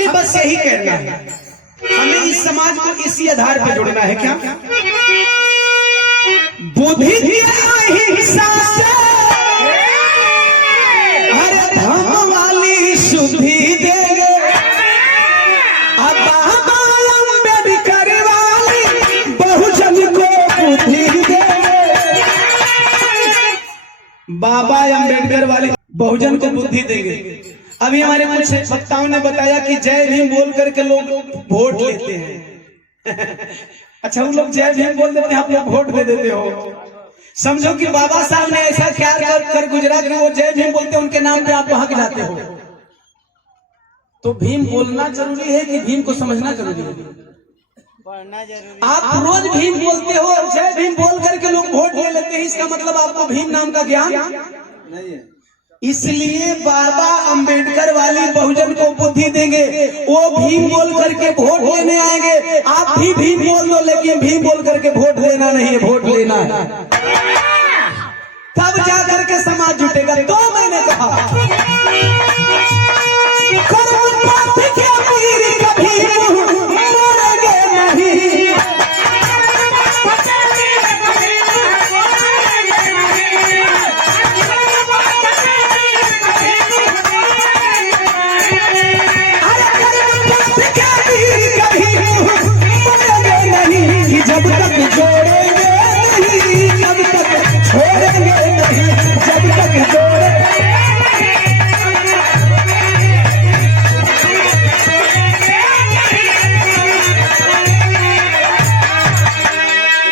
हमें बस यही कहना है, हमें इस समाज को इसी आधार पर जोड़ना है। क्या बुद्धि हिंसा से हर धर्म वाली शुद्धि देंगे, बाबा अम्बेडकर वाली बहुजन को बुद्धि देंगे। बाबा अम्बेडकर वाली बहुजन को बुद्धि देंगे। अभी हमारे कुछ वक्ताओं ने बताया कि जय भीम बोल करके लोग वोट लेते हैं। अच्छा, वो लोग जय भीम बोल देते हैं, आप लोग वोट दे देते हो। समझो कि बाबा साहब ने ऐसा ख्याल कर गुजरा कि वो जय भीम बोलते हैं, उनके नाम पे आप वहां जाते हो। तो भीम बोलना जरूरी है कि भीम को समझना जरूरी है? पढ़ना जरूरी। आप रोज भीम बोलते हो, जय भीम बोल करके लोग वोट ले लेते हैं, इसका मतलब आपको भीम नाम का ज्ञान नहीं है। इसलिए बाबा अंबेडकर वाली बहुजन को बुद्धि देंगे, वो भीम बोल करके वोट लेने आएंगे। आप भी भीम बोल दो, लेकिन भीम बोल करके वोट देना नहीं है, वोट लेना है। तब जा करके समाज जुटेगा। तो मैंने कहा